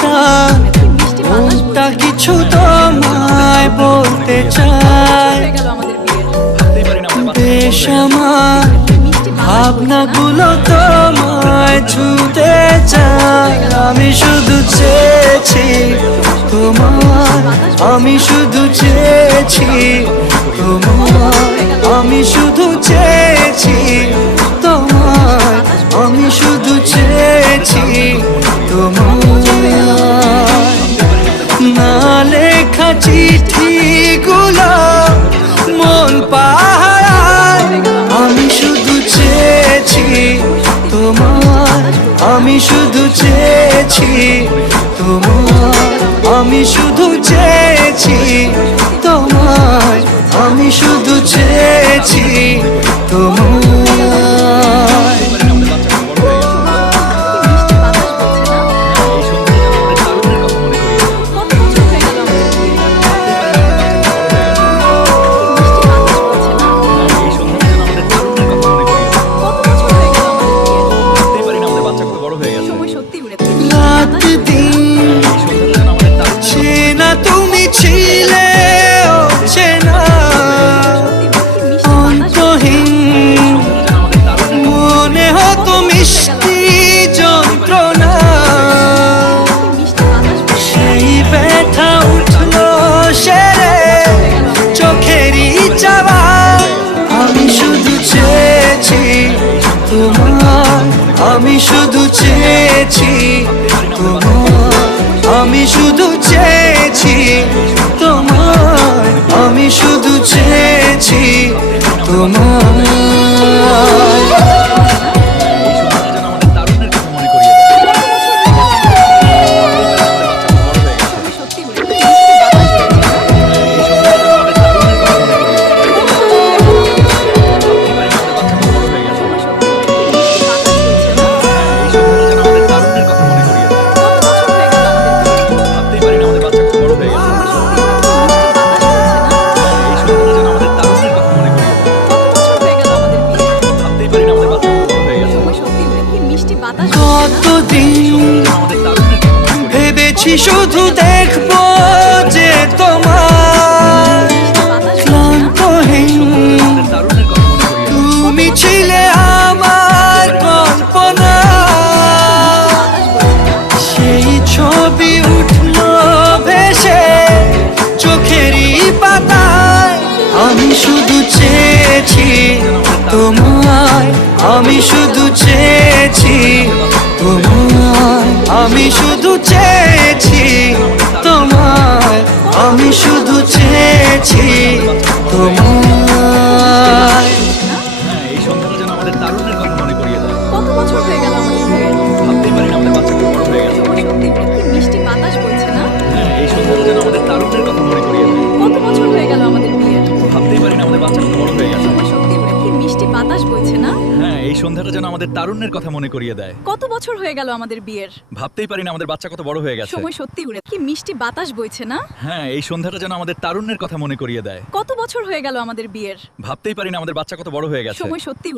কাটা মনটা কিছু তোমায় বলতে চাই। বেশ আমার ভাবনাগুলো তোমায় ছুতে চাই। আমি শুধু চেয়েছি তোমায়, আমি শুধু চেয়েছি তোমায়, আমি শুধু চেয়েছি তোমায়, আমি শুধু চেয়েছি তোমায়। না লেখা চিঠিগুলো মন পাহারায়, আমি শুধু চেয়েছি তোমায়, আমি শুধু চেয়েছি তোমায়, আমি শুধু চেয়েছি তোমায়, আমি শুধু চেয়েছি তোমায়। রাত দিন চেনা তুমি ছিলে চেনা অন্তহীন, মনে হতো মিষ্টি যন্ত্রণা। সেই ব্যথা উঠলো সেরে চোখেরই চাওয়া। আমি শুধু চেয়েছি তোমার, আমি শুধু চেয়েছি তোমার, আমি শুধু চেয়েছি তোমার, আমি শুধু চেয়েছি তোমার। কতদিন ভেবেছি শুধু দেখবো যে তোমার ক্লান্তহীন, তুমি ছিলে আমার কল্পনা। সেই ছবি উঠলো ভেসে চোখেরই পাতায়। আমি শুধু চেয়েছি তোমায়, আমি শুধু চেয়েছি তোমায়, আমি শুধু চেয়েছি তোমায়, আমি শুধু চেয়েছি তোমায়। এই সন্ধ্যাটা যেন আমাদের তারুণ্যের কথা মনে করিয়ে দেয়। কত বছর হয়ে গেল আমাদের বিয়ের? ভাবতেই পারি না আমাদের বাচ্চা কত বড় হয়ে গেছে। সত্যি কি মিষ্টি বাতাস বইছে না? হ্যাঁ, এই সন্ধ্যাটা যেন আমাদের তারুণ্যের কথা মনে করিয়ে দেয়। কত বছর হয়ে গেল আমাদের বিয়ের? ভাবতেই পারি না আমাদের বাচ্চা কত বড় হয়ে গেছে। সত্যি কি মিষ্টি বাতাস বইছে না? হ্যাঁ, এই সন্ধ্যাটা যেন আমাদের তারুণ্যের কথা মনে করিয়ে দেয়। কত বছর হয়ে গেল আমাদের বিয়ের? ভাবতেই পারি না আমাদের বাচ্চা কত বড় হয়ে গেছে। সময় সত্যি কি মিষ্টি বাতাস বইছে না? হ্যাঁ, এই সন্ধ্যাটা যেন আমাদের তারুণ্যের কথা মনে করিয়ে দেয়। কত বছর হয়ে গেল আমাদের বিয়ের? ভাবতেই পারি না আমাদের বাচ্চা কত বড় হয়ে গেছে। সময় সত্যি